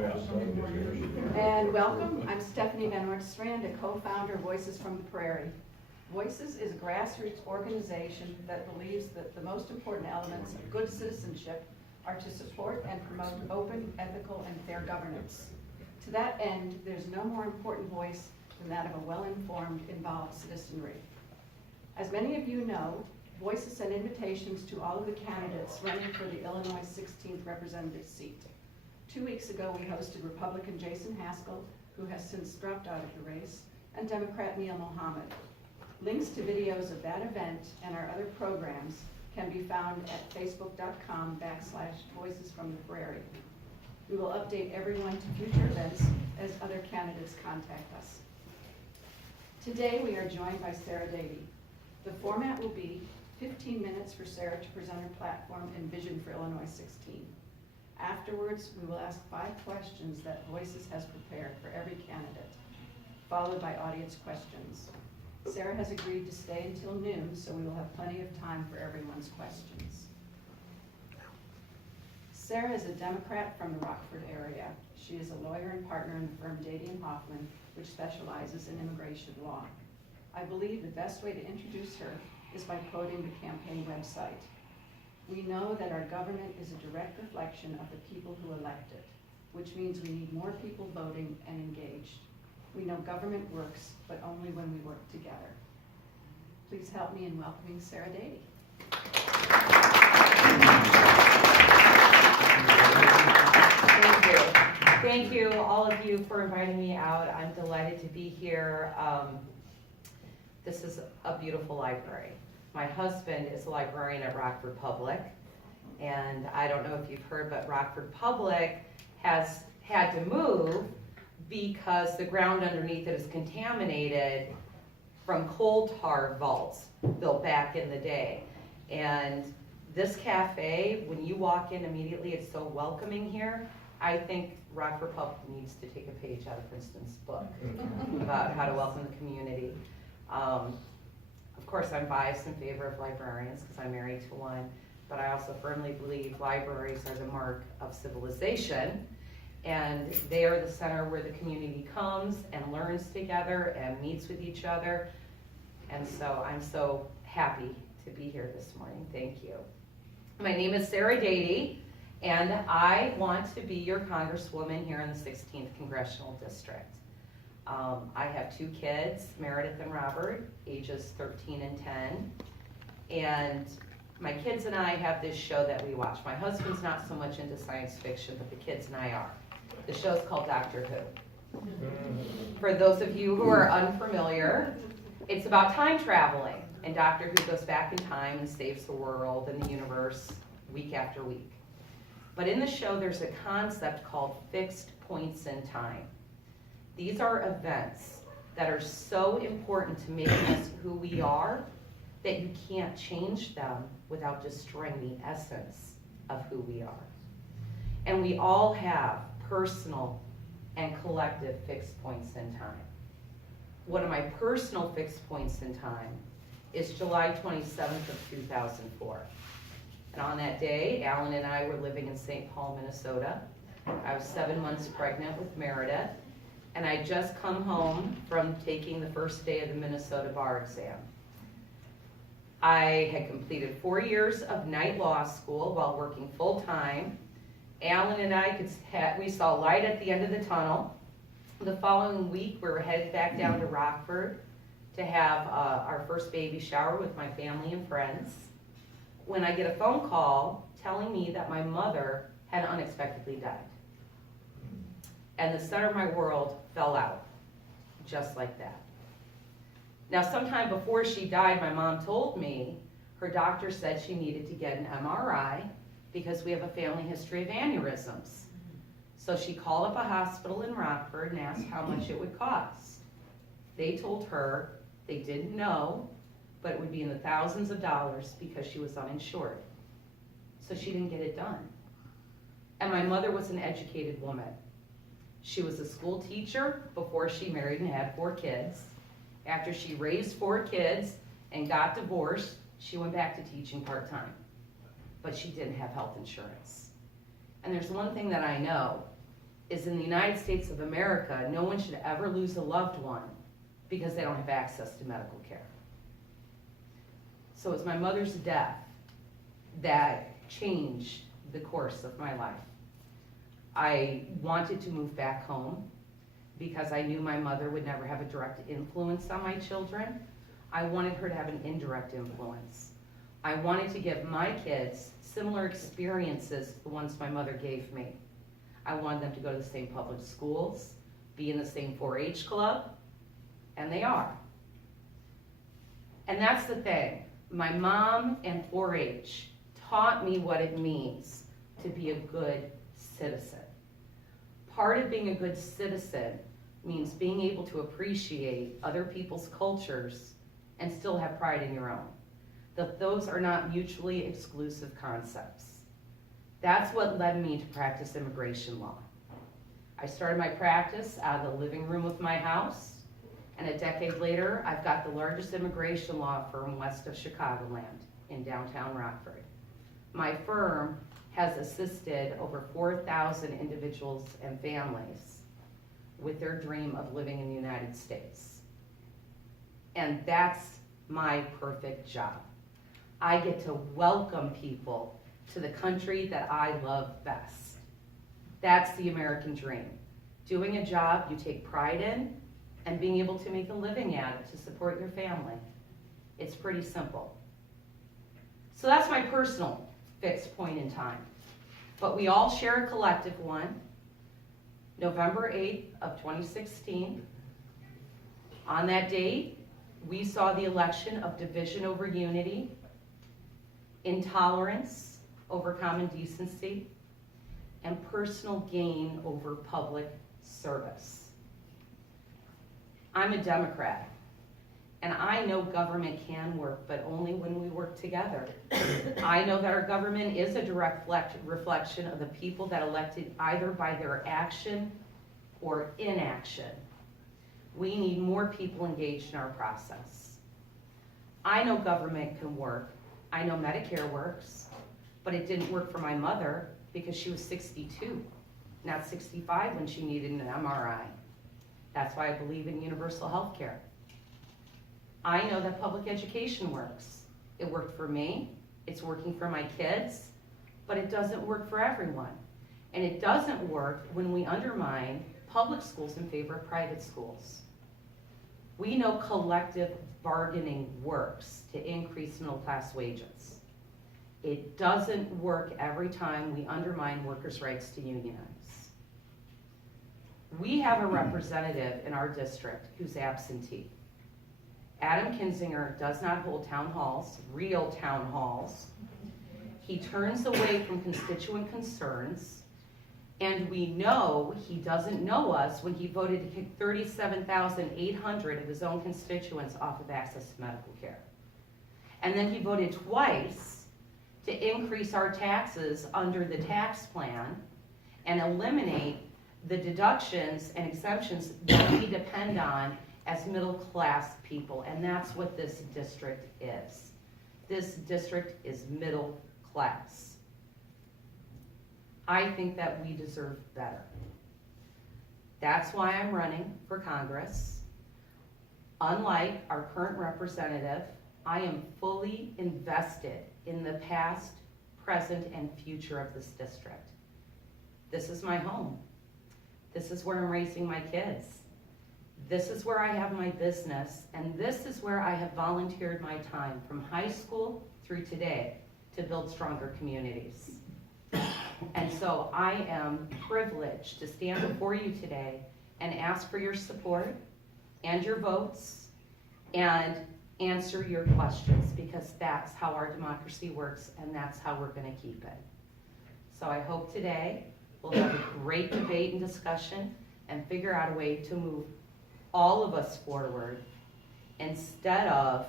And welcome, I'm Stephanie Van Strand, a co-founder of Voices from the Prairie. Voices is a grassroots organization that believes that the most important elements of good citizenship are to support and promote open, ethical, and fair governance. To that end, there's no more important voice than that of a well-informed, involved citizenry. As many of you know, Voices sent invitations to all of the candidates running for the Illinois 16th representative seat. 2 weeks ago, we hosted Republican Jason Haskell, who has since dropped out of the race, and Democrat Neil Mohammed. Links to videos of that event and our other programs can be found at facebook.com/Voices from the Prairie. We will update everyone to future events as other candidates contact us. Today, we are joined by Sara Dady. The format will be 15 minutes for Sara to present her platform and vision for Illinois 16. Afterwards, we will ask 5 questions that Voices has prepared for every candidate, followed by audience questions. Sara has agreed to stay until noon, so we will have plenty of time for everyone's questions. Sara is a Democrat from the Rockford area. She is a lawyer and partner in the firm Dady & Hoffman, which specializes in immigration law. I believe the best way to introduce her is by quoting the campaign website. We know that our government is a direct reflection of the people who elect it, which means we need more people voting and engaged. We know government works, but only when we work together. Please help me in welcoming Sara Dady. Thank you. Thank you, all of you, for inviting me out. I'm delighted to be here. This is a beautiful library. My husband is a librarian at Rockford Public, and I don't know if you've heard, but Rockford Public has had to move because the ground underneath it is contaminated from coal tar vaults built back in the day. And this cafe, when you walk in immediately, it's so welcoming here. I think Rockford Public needs to take a page out of Princeton's book about how to welcome the community. Of course, I'm biased in favor of librarians because I'm married to one, but I also firmly believe libraries are the mark of civilization, and they are the center where the community comes and learns together and meets with each other. And so I'm so happy to be here this morning. Thank you. My name is Sara Dady, and I want to be your congresswoman here in the 16th Congressional District. I have 2 kids, Meredith and Robert, ages 13 and 10. And my kids and I have this show that we watch. My husband's not so much into science fiction, but the kids and I are. The show's called Doctor Who. For those of you who are unfamiliar, it's about time traveling. And Doctor Who goes back in time and saves the world and the universe week after week. But in the show, there's a concept called fixed points in time. These are events that are so important to making us who we are that you can't change them without destroying the essence of who we are. And we all have personal and collective fixed points in time. One of my personal fixed points in time is July 27th of 2004. And on that day, Alan and I were living in St. Paul, Minnesota. I was 7 months pregnant with Meredith, and I'd just come home from taking the first day of the Minnesota bar exam. I had completed 4 years of night law school while working full-time. Alan and I we saw light at the end of the tunnel. The following week, we were headed back down to Rockford to have our first baby shower with my family and friends, when I get a phone call telling me that my mother had unexpectedly died. And the center of my world fell out, just like that. Now, sometime before she died, my mom told me her doctor said she needed to get an MRI because we have a family history of aneurysms. So she called up a hospital in Rockford and asked how much it would cost. They told her they didn't know, but it would be in the thousands of dollars because she was uninsured. So she didn't get it done. And my mother was an educated woman. She was a school teacher before she married and had 4 kids. After she raised 4 kids and got divorced, she went back to teaching part-time. But she didn't have health insurance. And there's one thing that I know. is in the United States of America, no one should ever lose a loved one because they don't have access to medical care. So it's my mother's death that changed the course of my life. I wanted to move back home because I knew my mother would never have a direct influence on my children. I wanted her to have an indirect influence. I wanted to give my kids similar experiences to the ones my mother gave me. I wanted them to go to the same public schools, be in the same 4-H club, and they are. And that's the thing. My mom and 4-H taught me what it means to be a good citizen. Part of being a good citizen means being able to appreciate other people's cultures and still have pride in your own. That those are not mutually exclusive concepts. That's what led me to practice immigration law. I started my practice out of the living room of my house, and a decade later, I've got the largest immigration law firm west of Chicagoland in downtown Rockford. My firm has assisted over 4,000 individuals and families with their dream of living in the United States. And that's my perfect job. I get to welcome people to the country that I love best. That's the American dream. Doing a job you take pride in and being able to make a living at it to support your family. It's pretty simple. So that's my personal fixed point in time. But we all share a collective one. November 8th of 2016. On that date, we saw the election of division over unity, intolerance over common decency, and personal gain over public service. I'm a Democrat, and I know government can work, but only when we work together. I know that our government is a direct reflection of the people that elected either by their action or inaction. We need more people engaged in our process. I know government can work. I know Medicare works, but it didn't work for my mother because she was 62, not 65 when she needed an MRI. That's why I believe in universal health care. I know that public education works. It worked for me, it's working for my kids, but it doesn't work for everyone. And it doesn't work when we undermine public schools in favor of private schools. We know collective bargaining works to increase middle class wages. It doesn't work every time we undermine workers' rights to unionize. We have a representative in our district who's absentee. Adam Kinzinger does not hold town halls, real town halls. He turns away from constituent concerns, and we know he doesn't know us when he voted to kick 37,800 of his own constituents off of access to medical care. And then he voted twice to increase our taxes under the tax plan and eliminate the deductions and exemptions that we depend on as middle class people, and that's what this district is. This district is middle class. I think that we deserve better. That's why I'm running for Congress. Unlike our current representative, I am fully invested in the past, present, and future of this district. This is my home. This is where I'm raising my kids. This is where I have my business, and this is where I have volunteered my time from high school through today to build stronger communities. And so I am privileged to stand before you today and ask for your support and your votes and answer your questions, because that's how our democracy works and that's how we're going to keep it. So I hope today we'll have a great debate and discussion and figure out a way to move all of us forward instead of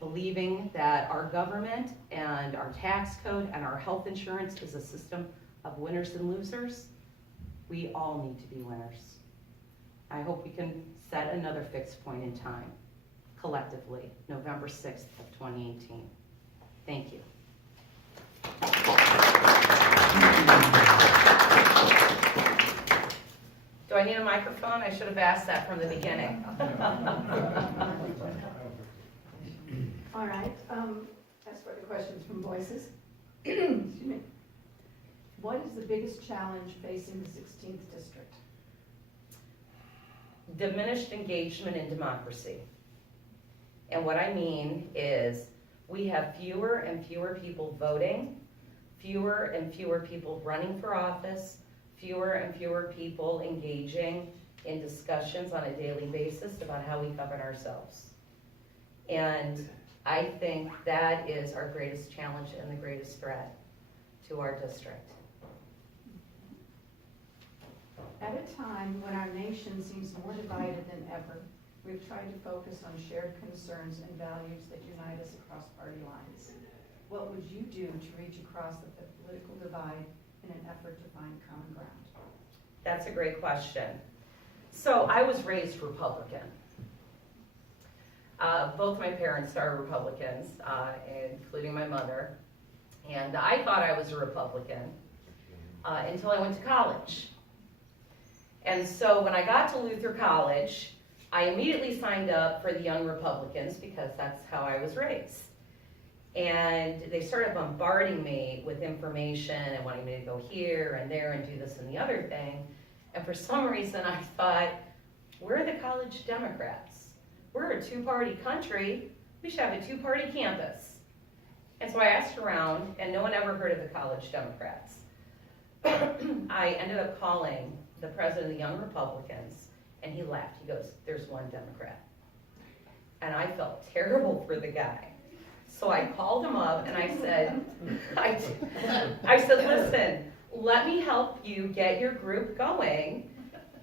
believing that our government and our tax code and our health insurance is a system of winners and losers. We all need to be winners. I hope we can set another fixed point in time collectively, November 6th of 2018. Thank you. I need a microphone? I should have asked that from the beginning. All right, as for the questions from voices, excuse me. What is the biggest challenge facing the 16th district? Diminished engagement in democracy. And what I mean is we have fewer and fewer people voting, fewer and fewer people running for office, fewer and fewer people engaging in discussions on a daily basis about how we govern ourselves. And I think that is our greatest challenge and the greatest threat to our district. At a time when our nation seems more divided than ever, we've tried to focus on shared concerns and values that unite us across party lines. What would you do to reach across the political divide in an effort to find common ground? That's a great question. So I was raised Republican. Both my parents are Republicans, including my mother. And I thought I was a Republican until I went to college. And so when I got to Luther College, I immediately signed up for the Young Republicans because that's how I was raised. And they started bombarding me with information and wanting me to go here and there and do this and the other thing. And for some reason I thought, we're the college Democrats. We're a two-party country. We should have a two-party campus. And so I asked around, and no one ever heard of the college Democrats. I ended up calling the president of the Young Republicans, and he laughed. He goes, "There's one Democrat." And I felt terrible for the guy. So I called him up and I said, I said, "Listen, let me help you get your group going."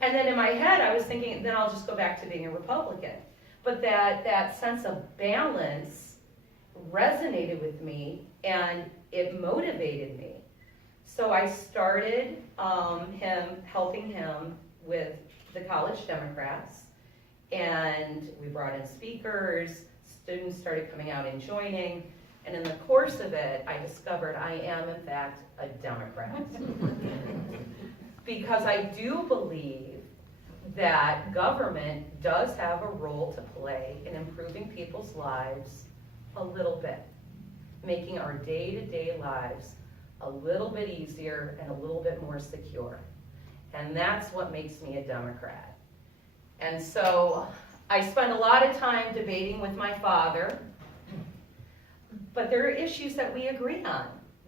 And then in my head, I was thinking, then I'll just go back to being a Republican. But that sense of balance resonated with me and it motivated me. So I started helping him with the college Democrats, and we brought in speakers, students started coming out and joining, and in the course of it, I discovered I am, in fact, a Democrat. Because I do believe that government does have a role to play in improving people's lives a little bit, making our day-to-day lives a little bit easier and a little bit more secure. And that's what makes me a Democrat. And so I spend a lot of time debating with my father, but there are issues that we agree on.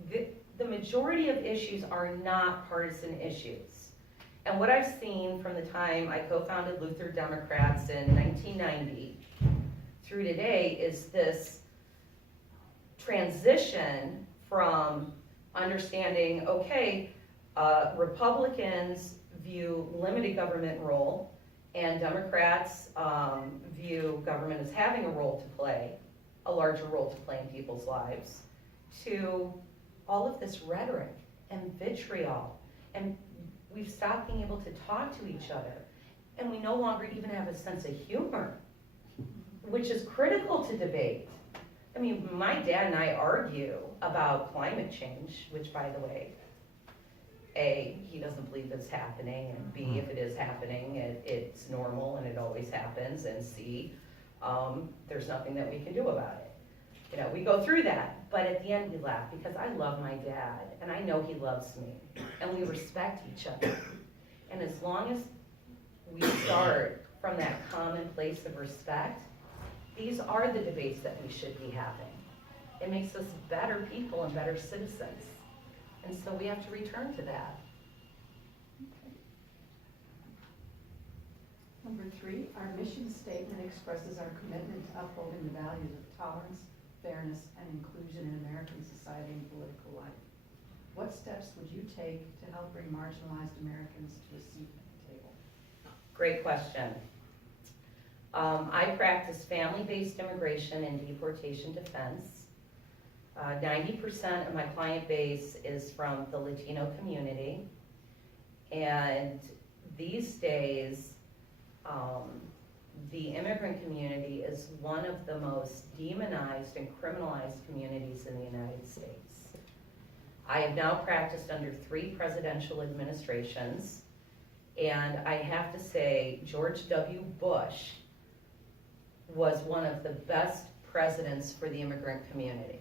The majority of issues are not partisan issues. And what I've seen from the time I co-founded Luther Democrats in 1990 through today is this transition from understanding, okay, Republicans view limited government role and Democrats view government as having a role to play, a larger role to play in people's lives, to all of this rhetoric and vitriol, and we've stopped being able to talk to each other, and we no longer even have a sense of humor, which is critical to debate. I mean, my dad and I argue about climate change, which, by the way, A, he doesn't believe it's happening, and B, if it is happening, it's normal and it always happens, and C, there's nothing that we can do about it. You know, we go through that, but at the end we laugh because I love my dad, and I know he loves me, and we respect each other. And as long as we start from that common place of respect, these are the debates that we should be having. It makes us better people and better citizens. And so we have to return to that. Okay. Number 3, our mission statement expresses our commitment to upholding the values of tolerance, fairness, and inclusion in American society and political life. What steps would you take to help bring marginalized Americans to a seat at the table? Great question. I practice family-based immigration and deportation defense. 90% of my client base is from the Latino community. And these days, the immigrant community is one of the most demonized and criminalized communities in the United States. I have now practiced under 3 presidential administrations, And I have to say, George W. Bush was one of the best presidents for the immigrant community.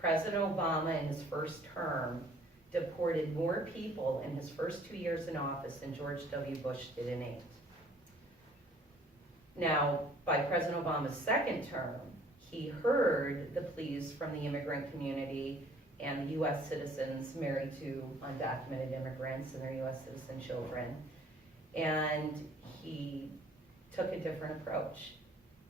President Obama, in his first term, deported more people in his first 2 years in office than George W. Bush did in 8. Now, by President Obama's second term, he heard the pleas from the immigrant community and the U.S. citizens married to undocumented immigrants and their U.S. citizen children, and he took a different approach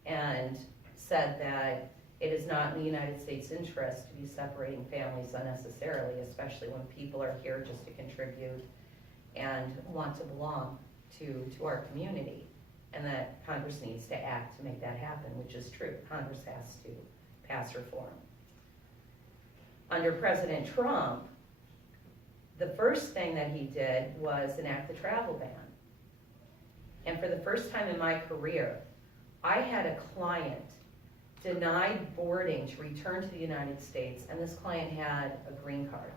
and said that it is not in the United States' interest to be separating families unnecessarily, especially when people are here just to contribute and want to belong to our community, and that Congress needs to act to make that happen, which is true. Congress has to pass reform. Under President Trump, the first thing that he did was enact the travel ban. And for the first time in my career, I had a client denied boarding to return to the United States, and this client had a green card.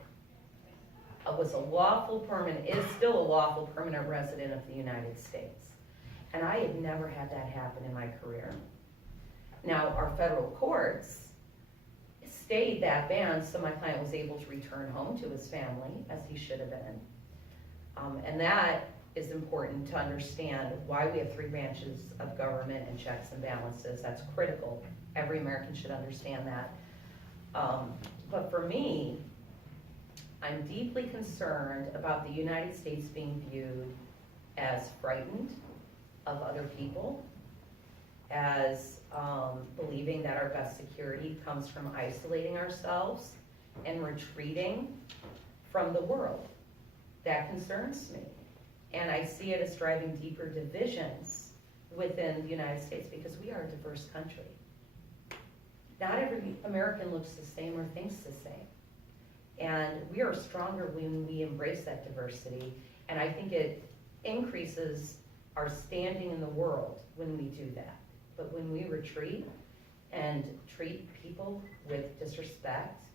Was a lawful permanent, is still a lawful permanent resident of the United States. And I had never had that happen in my career. Now, our federal courts stayed that ban so my client was able to return home to his family, as he should have been. And that is important to understand why we have 3 branches of government and checks and balances. That's critical. Every American should understand that. But for me, I'm deeply concerned about the United States being viewed as frightened of other people, as believing that our best security comes from isolating ourselves and retreating from the world. That concerns me. And I see it as driving deeper divisions within the United States because we are a diverse country. Not every American looks the same or thinks the same. And we are stronger when we embrace that diversity. And I think it increases our standing in the world when we do that. But when we retreat and treat people with disrespect,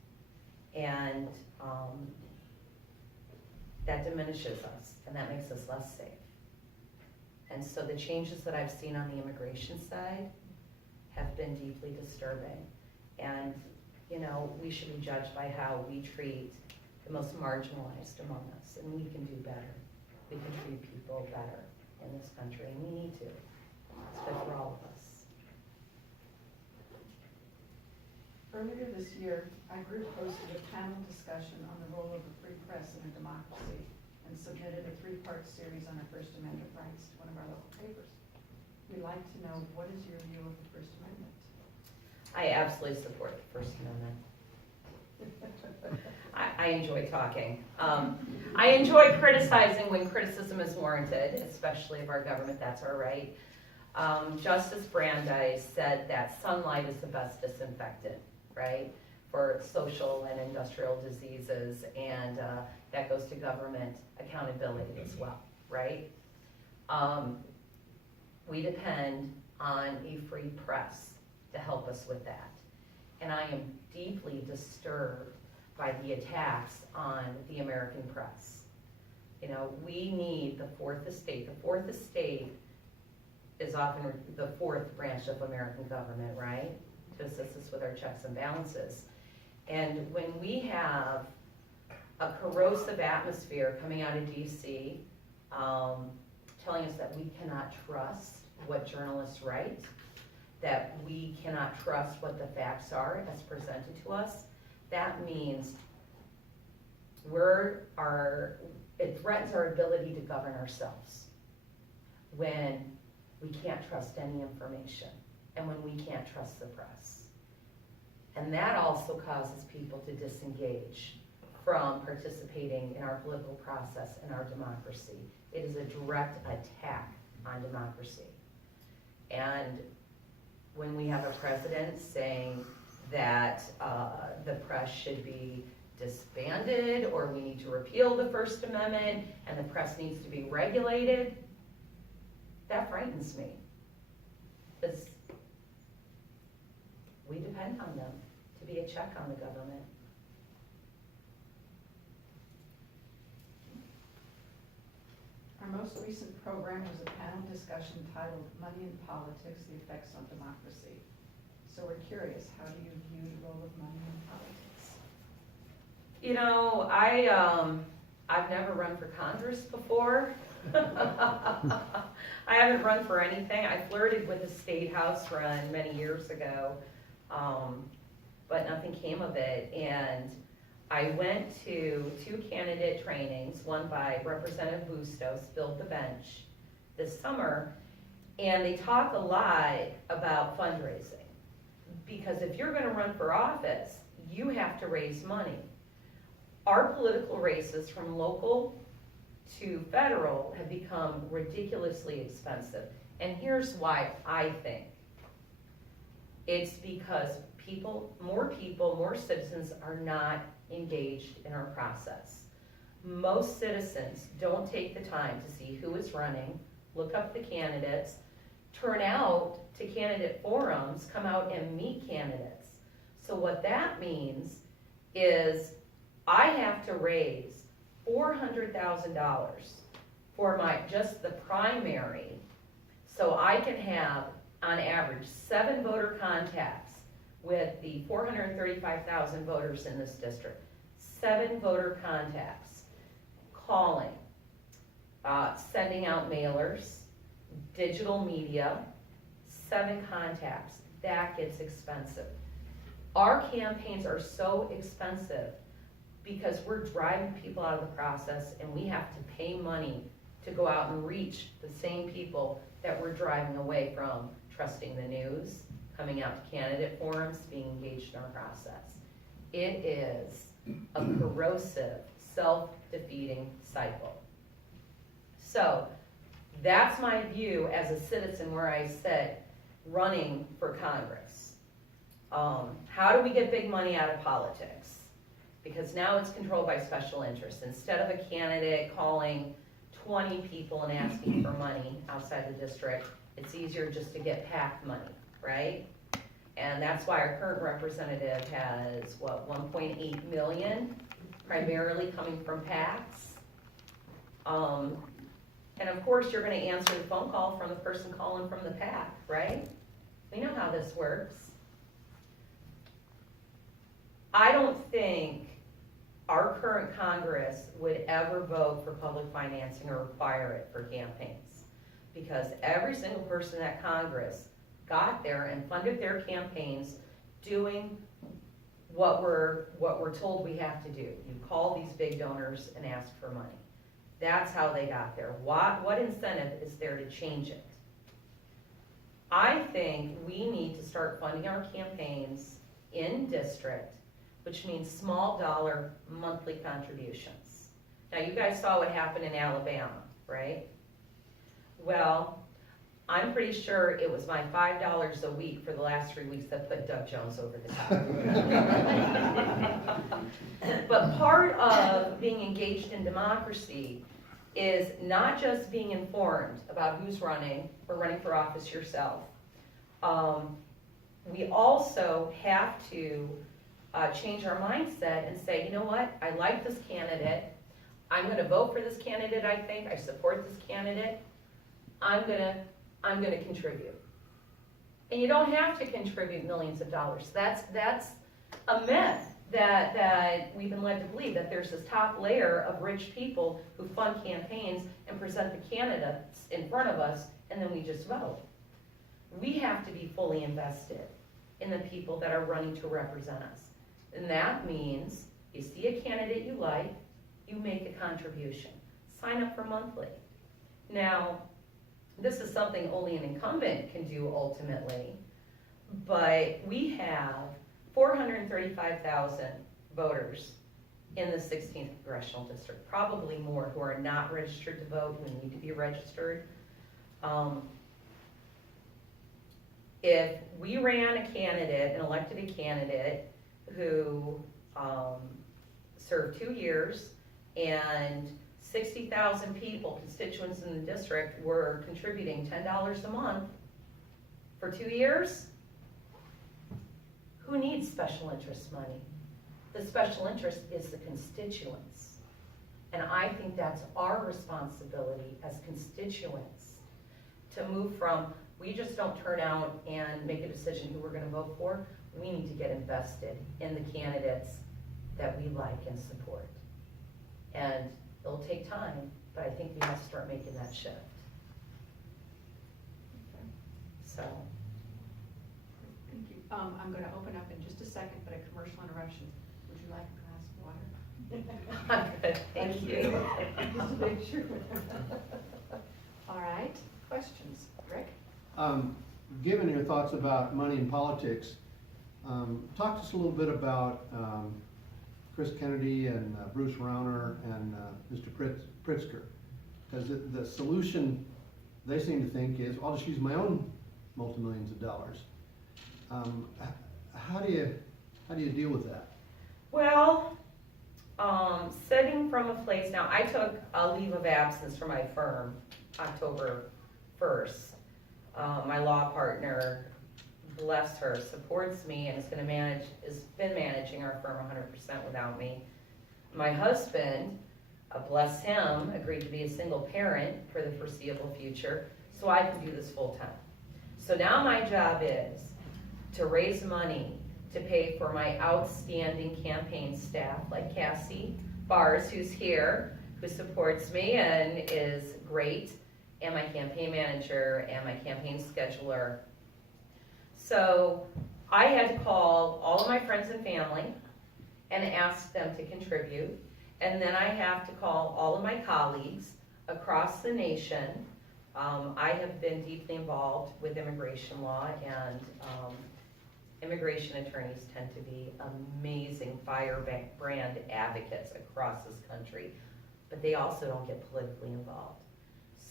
and that diminishes us, and that makes us less safe. And so the changes that I've seen on the immigration side have been deeply disturbing. And, you know, we should be judged by how we treat the most marginalized among us, and we can do better. We can treat people better in this country, and we need to. It's good for all of us. Earlier this year, our group hosted a panel discussion on the role of the free press in a democracy and submitted a 3-part series on our First Amendment rights to one of our local papers. We'd like to know, what is your view of the First Amendment? I absolutely support the First Amendment. I enjoy talking. I enjoy criticizing when criticism is warranted, especially of our government. That's our right. Justice Brandeis said that sunlight is the best disinfectant, right, for social and industrial diseases, and that goes to government accountability as well, right? We depend on a free press to help us with that. And I am deeply disturbed by the attacks on the American press. You know, we need the 4th estate. The 4th estate is often the 4th branch of American government, right? To assist us with our checks and balances. And when we have a corrosive atmosphere coming out of DC, telling us that we cannot trust what journalists write, that we cannot trust what the facts are as presented to us, that means it threatens our ability to govern ourselves when we can't trust any information and when we can't trust the press. And that also causes people to disengage from participating in our political process and our democracy. It is a direct attack on democracy. And when we have a president saying that the press should be disbanded, or we need to repeal the First Amendment, and the press needs to be regulated, that frightens me. Because we depend on them to be a check on the government. Our Our most recent program was a panel discussion titled Money in Politics, the Effects on Democracy. So we're curious, how do you view the role of money in politics? You know, I've never run for Congress before. I haven't run for anything. I flirted with a state house run many years ago, but nothing came of it. And I went to 2 candidate trainings, one by Representative Bustos, Build the Bench, this summer, and they talk a lot about fundraising. Because if you're gonna run for office, you have to raise money. Our political races from local to federal have become ridiculously expensive. And here's why I think. It's because more citizens are not engaged in our process. Most citizens don't take the time to see who is running, look up the candidates, turn out to candidate forums, come out and meet candidates. So what that means is I have to raise $400,000 for just the primary, so I can have, on average, 7 voter contacts with the 435,000 voters in this district. 7 voter contacts, calling, sending out mailers, digital media, 7 contacts. That gets expensive. Our campaigns are so expensive because we're driving people out of the process, and we have to pay money to go out and reach the same people that we're driving away from trusting the news, coming out to candidate forums, being engaged in our process. It is a corrosive, self-defeating cycle. So that's my view as a citizen where I sit running for Congress. How do we get big money out of politics? Because now it's controlled by special interests. Instead of a candidate calling 20 people and asking for money outside the district, it's easier just to get PAC money, right? And that's why our current representative has, what, 1.8 million, primarily coming from PACs. And of course, you're gonna answer the phone call from the person calling from the PAC, right? We know how this works. I don't think our current Congress would ever vote for public financing or require it for campaigns, because every single person at Congress got there and funded their campaigns doing what we're told we have to do. You call these big donors and ask for money. That's how they got there. What incentive is there to change it? I think we need to start funding our campaigns in district, which means small dollar monthly contributions. Now, you guys saw what happened in Alabama, right? Well, I'm pretty sure it was my $5 a week for the last 3 weeks that put Doug Jones over the top. But part of being engaged in democracy is not just being informed about who's running or running for office yourself. We also have to change our mindset and say, you know what, I like this candidate. I'm going to vote for this candidate, I think. I support this candidate. I'm going to contribute. And you don't have to contribute millions of dollars. That's a myth that we've been led to believe, that there's this top layer of rich people who fund campaigns and present the candidates in front of us, and then we just vote. We have to be fully invested in the people that are running to represent us. And that means you see a candidate you like, you make a contribution. Sign up for monthly. Now, this is something only an incumbent can do ultimately, but we have 435,000 voters in the 16th Congressional District, probably more, who are not registered to vote, who need to be registered. If we ran a candidate and elected a candidate who served 2 years and 60,000 people, constituents in the district, were contributing $10 a month for 2 years, who needs special interest money? The special interest is the constituents. And I think that's our responsibility as constituents to move from, we just don't turn out and make a decision who we're gonna vote for. We need to get invested in the candidates that we like and support. And it'll take time, but I think we have to start making that shift. So. Thank you. I'm gonna open up in just a second, but a commercial interruption. Would you like a glass of water? I'm good, thank you. Just to make sure. All right, questions? Rick? Given your thoughts about money in politics, talk to us a little bit about Chris Kennedy and Bruce Rauner and Mr. Pritzker. Because the solution they seem to think is, I'll just use my own multi-millions of dollars. How do you deal with that? Well, sitting from a place, now I took a leave of absence from my firm October 1st. My law partner, bless her, supports me and has been managing our firm 100% without me. My husband, bless him, agreed to be a single parent for the foreseeable future, so I can do this full time. So now my job is to raise money to pay for my outstanding campaign staff, like Cassie Bars, who's here, who supports me and is great, and my campaign manager and my campaign scheduler. So I had to call all of my friends and family and ask them to contribute. And then I have to call all of my colleagues across the nation. I have been deeply involved with immigration law, and immigration attorneys tend to be amazing firebrand advocates across this country, but they also don't get politically involved.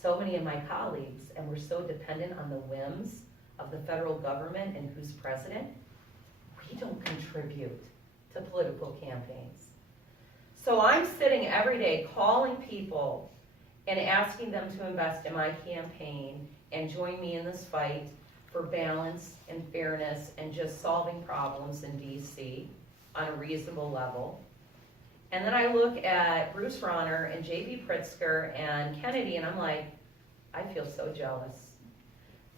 So many of my colleagues, and we're so dependent on the whims of the federal government and who's president, we don't contribute to political campaigns. So I'm sitting every day calling people and asking them to invest in my campaign and join me in this fight for balance and fairness and just solving problems in DC on a reasonable level. And then I look at Bruce Rauner and J.B. Pritzker and Kennedy, and I'm like, I feel so jealous.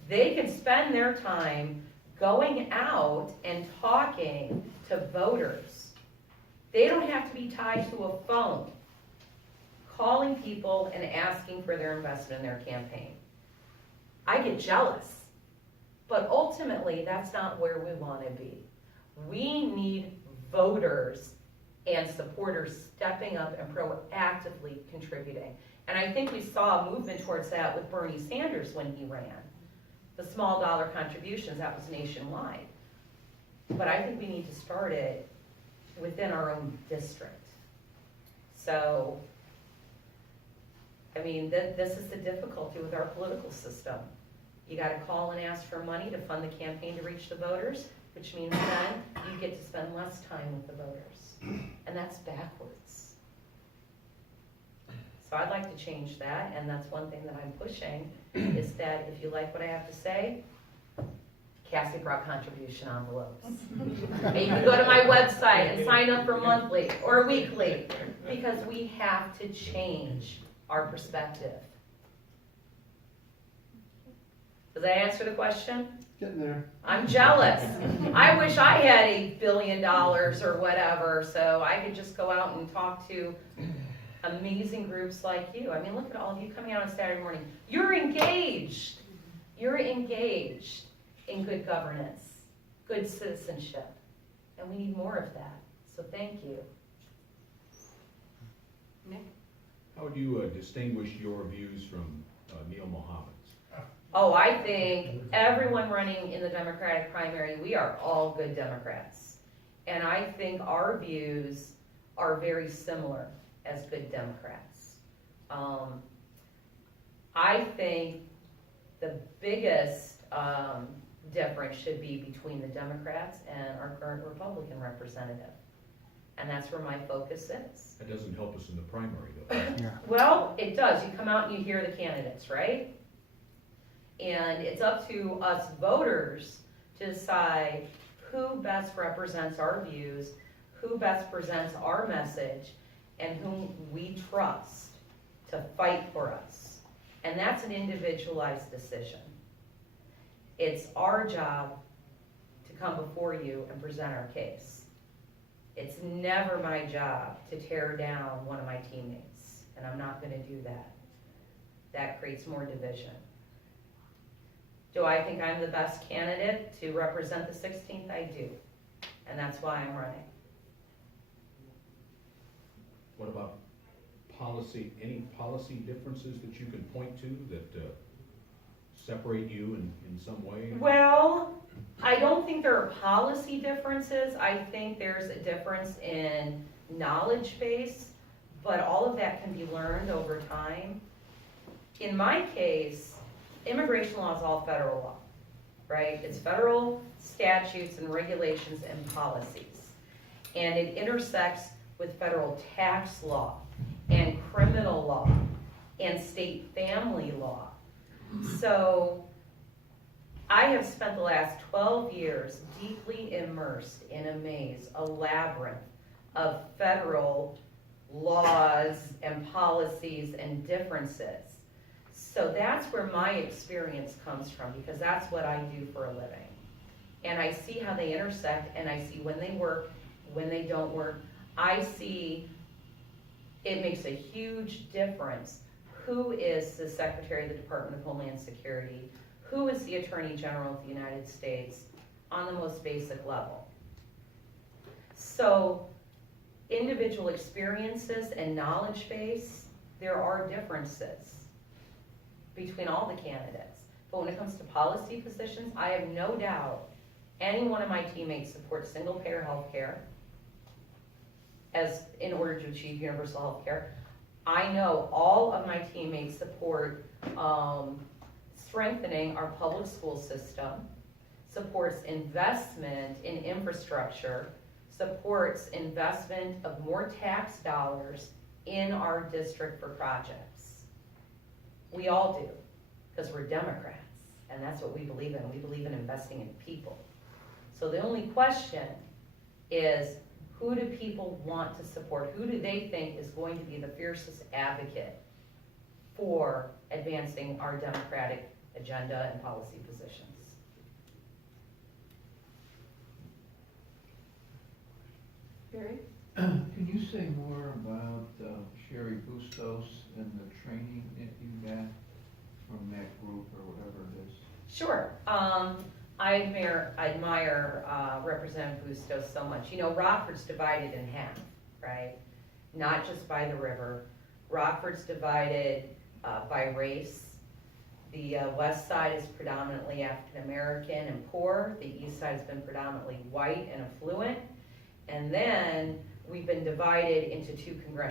They can spend their time going out and talking to voters. They don't have to be tied to a phone, calling people and asking for their investment in their campaign. I get jealous, but ultimately that's not where we want to be. We need voters and supporters stepping up and proactively contributing. And I think we saw a movement towards that with Bernie Sanders when he ran. The small dollar contributions, that was nationwide. But I think we need to start it within our own district. So, I mean, this is the difficulty with our political system. You gotta call and ask for money to fund the campaign to reach the voters, which means then you get to spend less time with the voters. And that's backwards. So I'd like to change that, and that's one thing that I'm pushing, is that if you like what I have to say, Cassie brought contribution envelopes. And you can go to my website and sign up for monthly or weekly, because we have to change our perspective. Does that answer the question? Getting there. I'm jealous. I wish I had $8 billion or whatever, so I could just go out and talk to amazing groups like you. I mean, look at all of you coming out on Saturday morning. You're engaged. You're engaged in good governance, good citizenship, and we need more of that. So thank you. Nick? How would you distinguish your views from Neil Mohammed's? Oh, I think everyone running in the Democratic primary, we are all good Democrats. And I think our views are very similar as good Democrats. I think the biggest difference should be between the Democrats and our current Republican representative. And that's where my focus is. That doesn't help us in the primary, though. Yeah. Well, it does. You come out and you hear the candidates, right? And it's up to us voters to decide who best represents our views, who best presents our message, and whom we trust to fight for us. And that's an individualized decision. It's our job to come before you and present our case. It's never my job to tear down one of my teammates, and I'm not going to do that. That creates more division. Do I think I'm the best candidate to represent the 16th? I do, and that's why I'm running. What about policy, any policy differences that you can point to that separate you in some way? Well, I don't think there are policy differences. I think there's a difference in knowledge base, but all of that can be learned over time. In my case, immigration law is all federal law, right? It's federal statutes and regulations and policies. And it intersects with federal tax law and criminal law and state family law. So I have spent the last 12 years deeply immersed in a maze, a labyrinth of federal laws and policies and differences. So that's where my experience comes from, because that's what I do for a living. And I see how they intersect, and I see when they work, when they don't work. I see it makes a huge difference who is the Secretary of the Department of Homeland Security, who is the Attorney General of the United States on the most basic level. So individual experiences and knowledge base, there are differences between all the candidates. But when it comes to policy positions, I have no doubt any one of my teammates supports single-payer health care as in order to achieve universal health care. I know all of my teammates support strengthening our public school system, supports investment in infrastructure, supports investment of more tax dollars in our district for projects. We all do, because we're Democrats, and that's what we believe in. We believe in investing in people. So the only question is, who do people want to support? Who do they think is going to be the fiercest advocate for advancing our democratic agenda and policy positions? Barry? Can you say more about Sherry Bustos and the training that you got from that group or whatever it is? Sure. I admire Representative Bustos so much. You know, Rockford's divided in half, right? Not just by the river. Rockford's divided by race. The west side is predominantly African American and poor. The east side has been predominantly white and affluent. And then we've been divided into two congressional